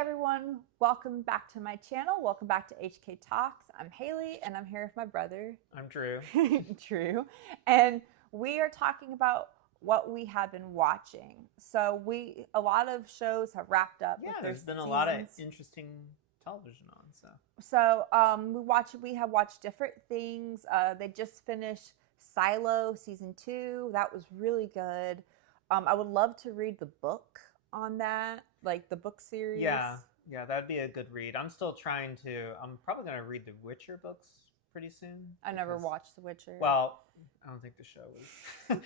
everyone, welcome back to my channel. Welcome back to HK Talks. I'm Haley and I'm here with my brother. I'm Drew. Drew. And we are talking about what we have been watching. So a lot of shows have wrapped up. Yeah, with there's their been a lot of seasons. interesting television on. We have watched different things. They just finished Silo season 2. That was really good. I would love to read the book on that, like the book series. Yeah, that'd be a good read. I'm still trying to. I'm probably going to read the Witcher books pretty soon. I never watched The Witcher. Well, I don't think the show was.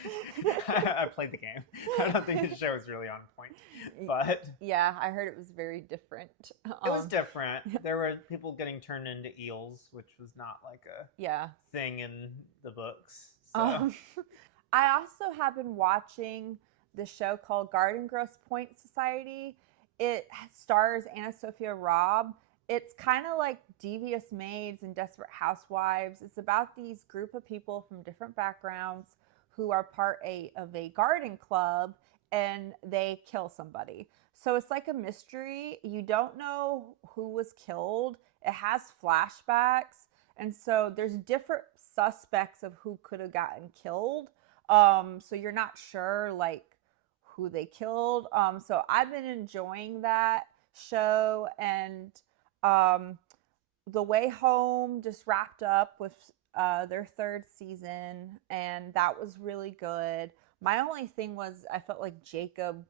I played the game. I don't think the show was really on point. But yeah, I heard it was very different. It was different. There were people getting turned into eels, which was not like a thing in the books. So. I also have been watching the show called Garden Grosse Point Society. It stars Anna Sophia Robb. It's kind of like Devious Maids and Desperate Housewives. It's about these group of people from different backgrounds who are part of a garden club, and they kill somebody. So it's like a mystery. You don't know who was killed. It has flashbacks. And so there's different suspects of who could have gotten killed. So you're not sure like who they killed. So I've been enjoying that show, and The Way Home just wrapped up with their 3rd season, and that was really good. My only thing was I felt like Jacob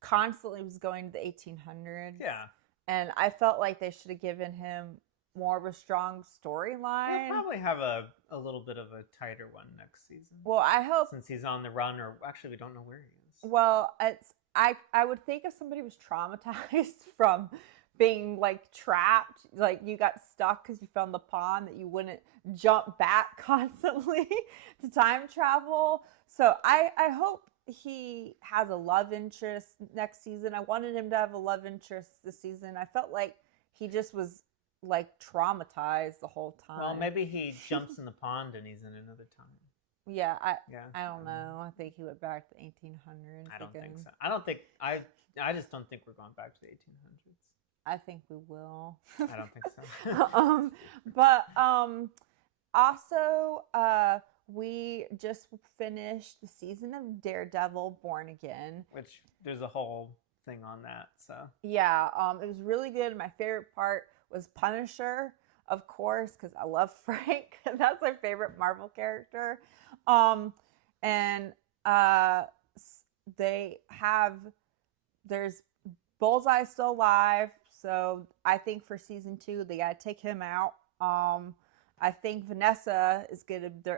constantly was going to the 1800s. Yeah. And I felt like they should have given him more of a strong storyline. We'll probably have a little bit of a tighter one next season. Well, I hope, since he's on the run, or actually we don't know where he is. Well, I would think if somebody was traumatized from being like trapped, like you got stuck because you fell in the pond, that you wouldn't jump back constantly to time travel. So I hope he has a love interest next season. I wanted him to have a love interest this season. I felt like he just was like traumatized the whole time. Well, maybe he jumps in the pond and he's in another time. Yeah, I don't know. I think he went back to 1800s. I don't think so. I just don't think we're going back to the 1800s. I think we will. I don't think so. But also, we just finished the season of Daredevil Born Again. Which there's a whole thing on that. So yeah, it was really good. My favorite part was Punisher, of course, because I love Frank. That's my favorite Marvel character. There's Bullseye still alive, so I think for season 2 they gotta take him out. I think Vanessa is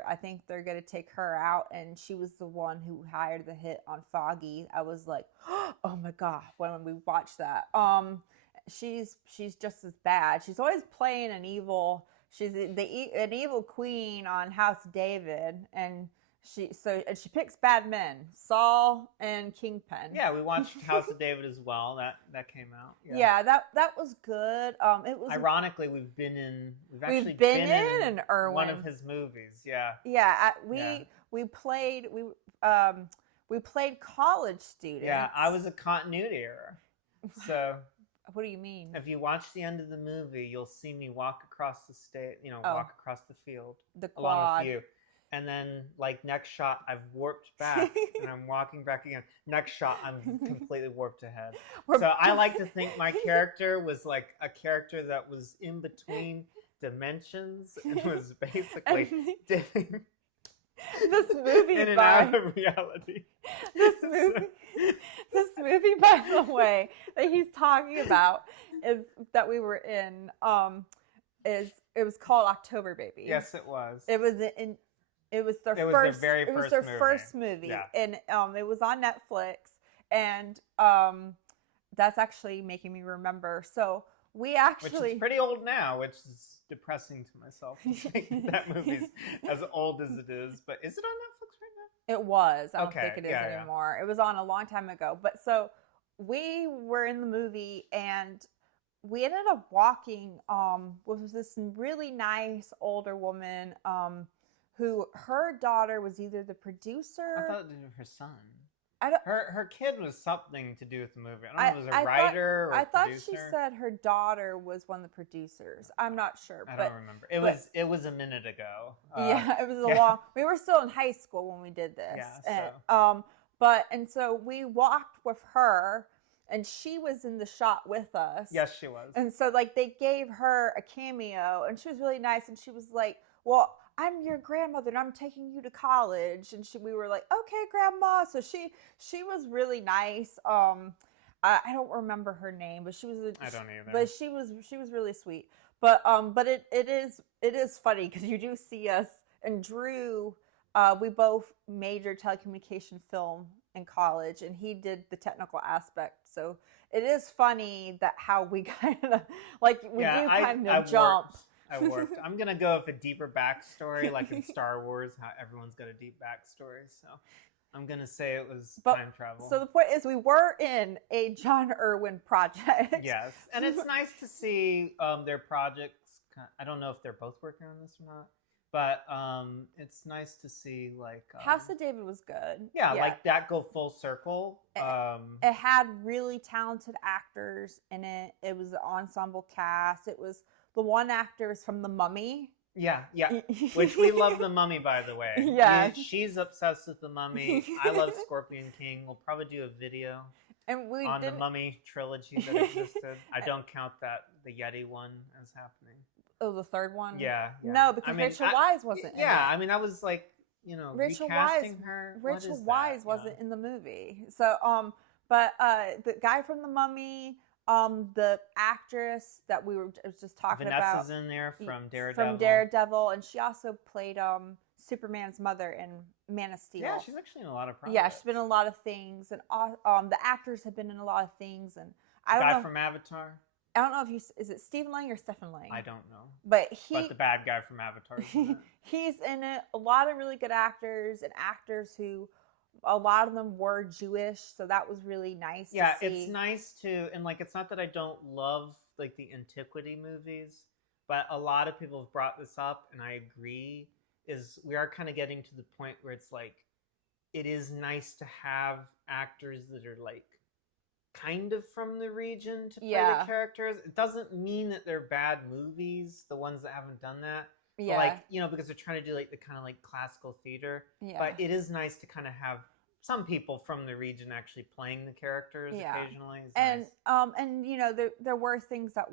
I think they're gonna take her out, and she was the one who hired the hit on Foggy. I was like, oh my god, when we watched that. She's just as bad. She's always playing an evil. She's an evil queen on House David, and she picks bad men, Saul and Kingpin. Yeah, we watched House of David as well. That came out. Yeah, that was good. It was ironically we've actually been in Irwin, one of his movies. Yeah. Yeah, we played college students. Yeah, I was a continuity error. So. What do you mean? If you watch the end of the movie, you'll see me walk across the state, walk across the field along with you. And then, like, next shot, I've warped back and I'm walking back again. Next shot, I'm completely warped ahead. So I like to think my character was like a character that was in between dimensions and was basically dipping this movie in and out of reality. This movie, by the way, that he's talking about is that we were in. It was called October Baby. Yes, it was. It was their first movie, yeah. And it was on Netflix, and that's actually making me remember. So which is pretty old now, which is depressing to myself to think that movie's as old as it is. But is it on Netflix right now? It was. I don't think it is anymore. It was on a long time ago. But so we were in the movie, and we ended up walking with this really nice older woman who her daughter was either the producer. I thought it was her son. Her kid was something to do with the movie. I don't know if it was a writer or a thought producer. she said her daughter was one of the producers. I'm not sure. I don't remember. It was a minute ago. Yeah, it was a long. We were still in high school when we did this. Yeah. And so we walked with her, and she was in the shot with us. Yes, she was. And so like they gave her a cameo, and she was really nice, and she was like, "Well, I'm your grandmother and I'm taking you to college." And we were like, "Okay, grandma." So she was really nice. I don't remember her name, but I don't either. But she was really sweet. But it is funny because you do see us, and Drew, we both majored telecommunication film in college, and he did the technical aspect. So it is funny that how we kind of jump. I warped. I'm going to go with a deeper backstory, like in Star Wars, how everyone's got a deep backstory. So I'm going to say it was time travel. So the point is we were in a John Irwin project. Yes. And it's nice to see their projects. I don't know if they're both working on this or not. But it's nice to see like House of David was good. Yeah, like that go full circle. It had really talented actors in it. It was an ensemble cast. It was the one actor is from The Mummy. Yeah. Which we love The Mummy, by the way. Yeah. She's obsessed with The Mummy. I love Scorpion King. We'll probably do a video on the Mummy trilogy that existed. I don't count the Yeti one as happening. Oh, the third one? Yeah. No, because Rachel Wise wasn't in it. Yeah, I mean, I was like, recasting her. Rachel Wise wasn't in the movie. So, but the guy from The Mummy, the actress that we were just talking about. Vanessa's in there from Daredevil. From Daredevil, and she also played Superman's mother in Man of Steel. Yeah, she's actually in a lot of projects. Yeah, she's been in a lot of things, and the actors have been in a lot of things, and I don't know. Guy from Avatar. I don't know if is it Stephen Lang or Stephen Lang? I don't know. But the bad guy from Avatar. He's in it. A lot of really good actors, and actors who a lot of them were Jewish, so that was really nice to see. It's nice to, and like, it's not that I don't love like the antiquity movies, but a lot of people have brought this up, and I agree, is we are kind of getting to the point where it's like, it is nice to have actors that are like kind of from the region to play the characters. It doesn't mean that they're bad movies, the ones that haven't done that. Yeah. But like, because they're trying to do like the kind of like classical theater. Yeah. But it is nice to kind of have some people from the region actually playing the characters occasionally. And there were things that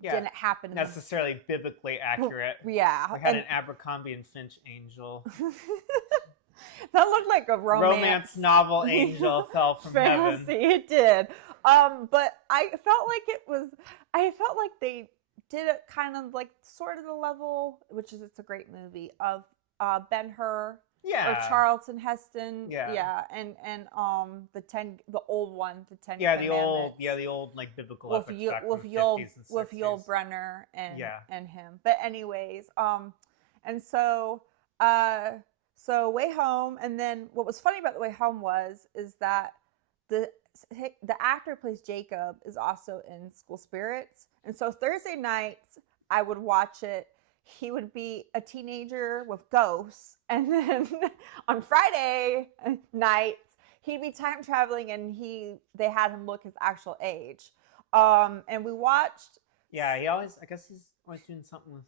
didn't happen necessarily biblically accurate. Yeah. We had an Abercrombie and Finch angel. That looked like a romance novel angel fell from heaven. It did. But I felt like they did it kind of like sort of the level, which is, it's a great movie, of Ben-Hur. Yeah. Or Charlton Heston. Yeah. And the old one, the Ten Commandments. The old like biblical epics back from the 50s and 60s. With Yul Brynner and him. But anyways, and so Way Home, and then what was funny about The Way Home is that the actor who plays Jacob is also in School Spirits, and so Thursday nights I would watch it. He would be a teenager with ghosts, and then on Friday nights he'd be time traveling, and they had him look his actual age. And we watched. Yeah, I guess he's always doing something with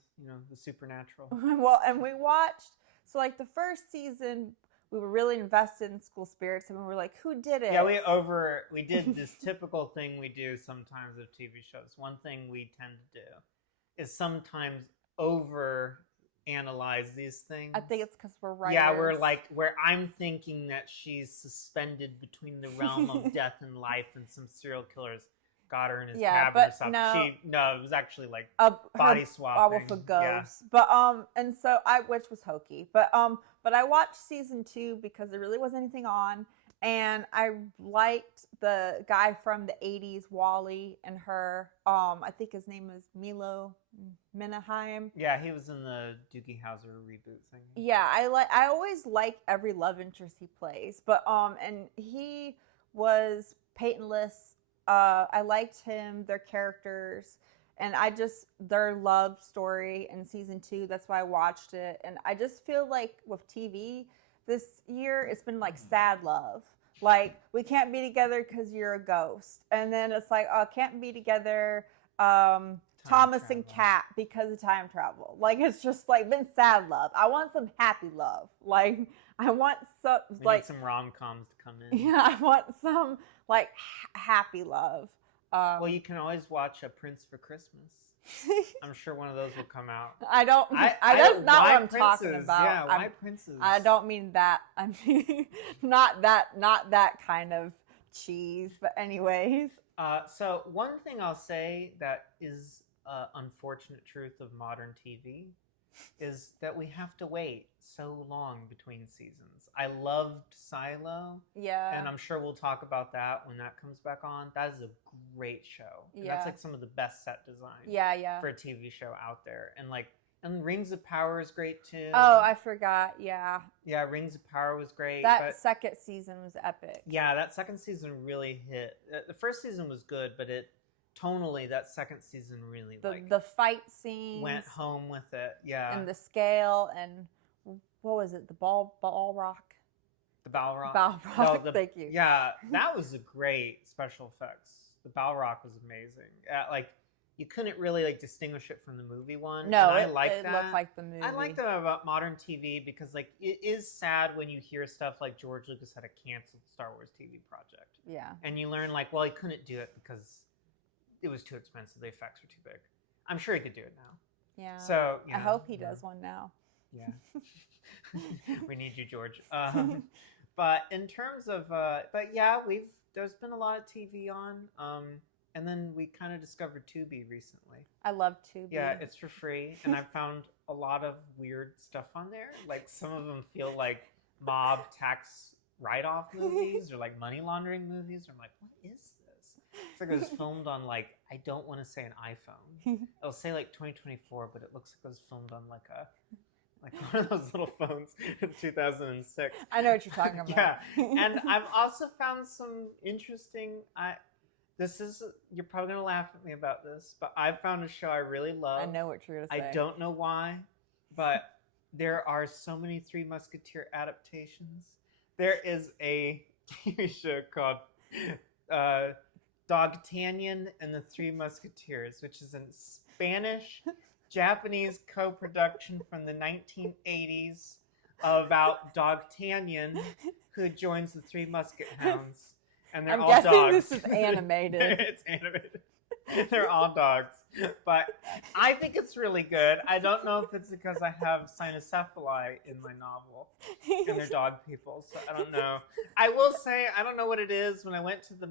the supernatural. Well, and we watched. So like the first season, we were really invested in School Spirits, and we were like, who did it? Yeah, we did this typical thing we do sometimes with TV shows. One thing we tend to do is sometimes over analyze these things. I think it's because we're writers. Yeah, where I'm thinking that she's suspended between the realm of death and life, and some serial killers got her in his cabin or something. No, it was actually like body swapping with a ghost. But and so which was hokey. But I watched season 2 because there really wasn't anything on, and I liked the guy from the 80s, Wally, and her. I think his name is Milo Mannerheim. Yeah, he was in the Doogie Howser reboot thing. Yeah, I always like every love interest he plays, but and he was Peytonless. I liked him, their characters, and their love story in season 2. That's why I watched it, and I just feel like with TV, this year it's been like sad love. Like, we can't be together because you're a ghost. And then it's like, oh, can't be together, Thomas travel. and Kat because of time travel. Like, it's just like been sad love. I want some happy love. Like, I want some, we need some rom-coms to come in. Yeah, I want some, like, happy love. Well, you can always watch A Prince for Christmas. I'm sure one of those will come out. That's not what I'm talking about. Yeah, why princes? I don't mean that. I mean not that kind of cheese. But anyways. So one thing I'll say that is unfortunate truth of modern TV is that we have to wait so long between seasons. I loved Silo. Yeah. And I'm sure we'll talk about that when that comes back on. That is a great show. And yeah. That's like some of the best set design. Yeah. For a TV show out there. And Rings of Power is great too. Oh, I forgot. Yeah. Yeah, Rings of Power was great. That second season was epic. Yeah, that second season really hit. The first season was good, but tonally, that second season really the fight scenes went home with it. Yeah, and the scale and what was it? The ball rock. The Balrog. Balrog. Thank you. Yeah, that was a great special effects. The Balrog was amazing. You couldn't really distinguish it from the movie one. No, and I like it that. looked like the movie. I like that about modern TV because it is sad when you hear stuff like George Lucas had a canceled Star Wars TV project. Yeah, and you learn he couldn't do it because it was too expensive. The effects were too big. I'm sure he could do it now. Yeah. So I hope he does one now. Yeah. We need you, George. But in terms of, there's been a lot of TV on. And then we kind of discovered Tubi recently. I love Tubi. Yeah, it's for free. And I've found a lot of weird stuff on there. Like some of them feel like mob tax write-off movies or like money laundering movies. I'm like, what is this? It's like it was filmed on I don't want to say an iPhone. It'll say 2024, but it looks like it was filmed on like one of those little phones in 2006. I know what you're talking about. Yeah, and I've also found some interesting. You're probably gonna laugh at me about this, but I found a show I really love. I know what you're gonna say. I don't know why, but there are so many Three Musketeer adaptations. There is a TV show called D'Artagnan and the Three Musketeers, which is a Spanish-Japanese co-production from the 1980s about D'Artagnan, who joins the Three Musket Hounds. And they're I'm all guessing dogs. This is animated. It's animated. They're all dogs. But I think it's really good. I don't know if it's because I have cynocephaly in my novel. And they're dog people, so I don't know. I will say, I don't know what it is. When I went to the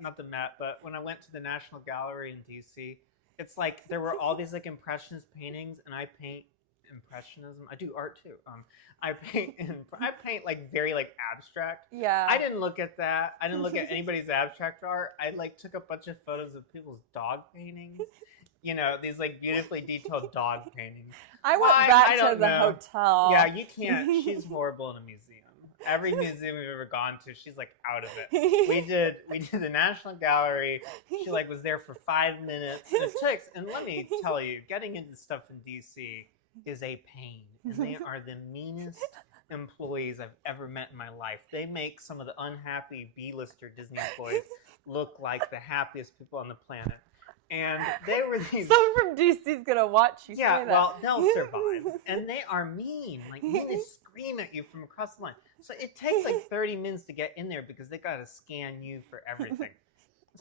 not the Met, but when I went to the National Gallery in D.C., it's like there were all these Impressionist paintings, and I paint Impressionism. I do art too. I paint very abstract. Yeah. I didn't look at that. I didn't look at anybody's abstract art. I took a bunch of photos of people's dog paintings. These beautifully detailed dog paintings. I went back to the hotel. Yeah, you can't. She's horrible in a museum. Every museum we've ever gone to, she's out of it. We did the National Gallery. She was there for 5 minutes. And let me tell you, getting into stuff in DC is a pain, and they are the meanest employees I've ever met in my life. They make some of the unhappy B-lister Disney employees look like the happiest people on the planet. And they were these. Someone from DC's gonna watch you. Yeah, say that. well, they'll survive, and they are mean. They scream at you from across the line. So it takes 30 minutes to get in there because they gotta scan you for everything.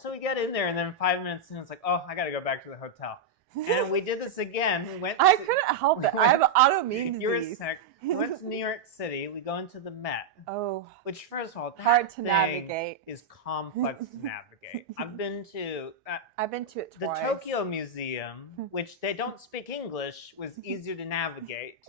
So we get in there, and then 5 minutes in, it's oh, I gotta go back to the hotel. And we did this again. I couldn't help it. I have autoimmune disease. You were sick. We went to New York City. We go into the Met. Oh. Which, first of all, hard to navigate. Is complex to navigate. I've been to it twice. The Tokyo Museum, which they don't speak English, was easier to navigate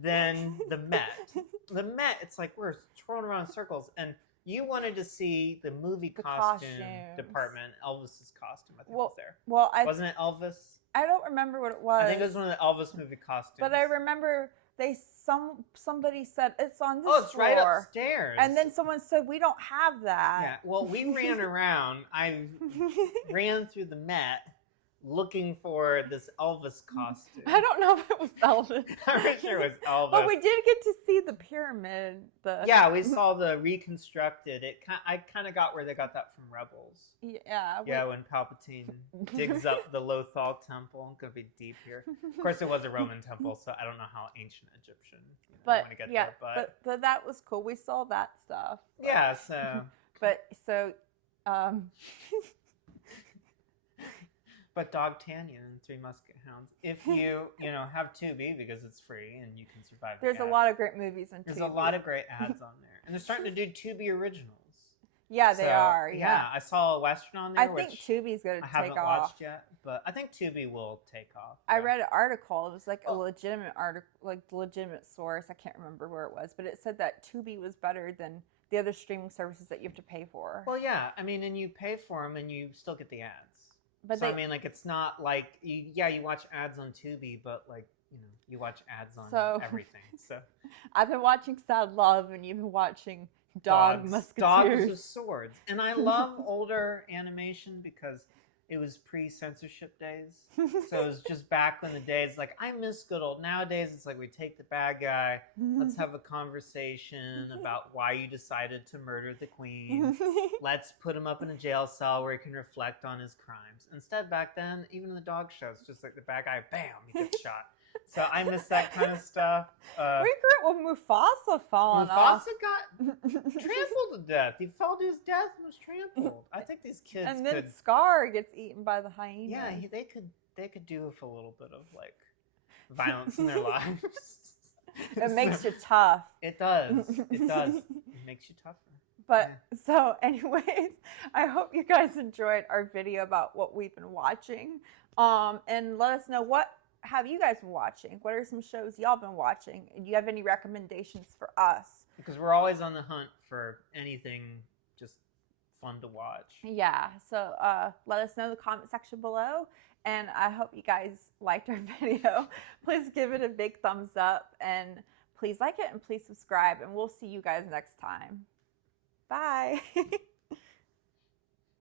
than the Met. The Met, it's we're twirling around in circles, and you wanted to see the movie costume department. Elvis's costume, I think, was there. Well, wasn't it Elvis? I don't remember what it was. I think it was one of the Elvis movie costumes. But I remember somebody said it's on this floor. Oh, it's floor. right upstairs. And then someone said we don't have that. Yeah. Well, we ran around. I ran through the Met looking for this Elvis costume. I don't know if it was Elvis. I'm pretty sure it was Elvis. But we did get to see the pyramid. Yeah, we saw the reconstructed. I kind of got where they got that from Rebels. Yeah. Yeah, when Palpatine digs up the Lothal temple. I'm gonna be deep here. Of course, it was a Roman temple, so I don't know how ancient Egyptian. But yeah, but that was cool. We saw that stuff. Yeah. So. But Dogtanian and Three Musket Hounds. If you have Tubi because it's free and you can survive. There's a lot of great movies on Tubi. There's a lot of great ads on there, and they're starting to do Tubi originals. Yeah, they are. Yeah, I saw a Western on there. I think Tubi's going to take off. I haven't watched yet, but I think Tubi will take off. I read an article. It was like a legitimate article, like legitimate source. I can't remember where it was, but it said that Tubi was better than the other streaming services that you have to pay for. Well, yeah, I mean, and you pay for them, and you still get the ads. But I mean, like, it's not like you watch ads on Tubi, but like you watch ads on everything. So I've been watching Sad Love, and you've been watching Musketeers. Dogs with swords, and I love older animation because it was pre-censorship days. So it was just back when the days, like, I miss good old. Nowadays, it's like we take the bad guy, let's have a conversation about why you decided to murder the queen. Let's put him up in a jail cell where he can reflect on his crimes. Instead, back then, even in the dog shows, just like the bad guy, bam, he gets shot. So I miss that kind of stuff. We grew up with Mufasa falling off. Mufasa got trampled to death. He fell to his death and was trampled. I think these kids and then Scar gets eaten by the hyena. Yeah, they could do with a little bit of like violence in their lives. It makes you tough. It does. It does. It makes you tougher. But so anyways, I hope you guys enjoyed our video about what we've been watching. And let us know what have you guys been watching? What are some shows y'all been watching? Do you have any recommendations for us? Because we're always on the hunt for anything just fun to watch. Yeah, so let us know in the comment section below. And I hope you guys liked our video. Please give it a big thumbs up. And please like it and please subscribe. And we'll see you guys next time. Bye.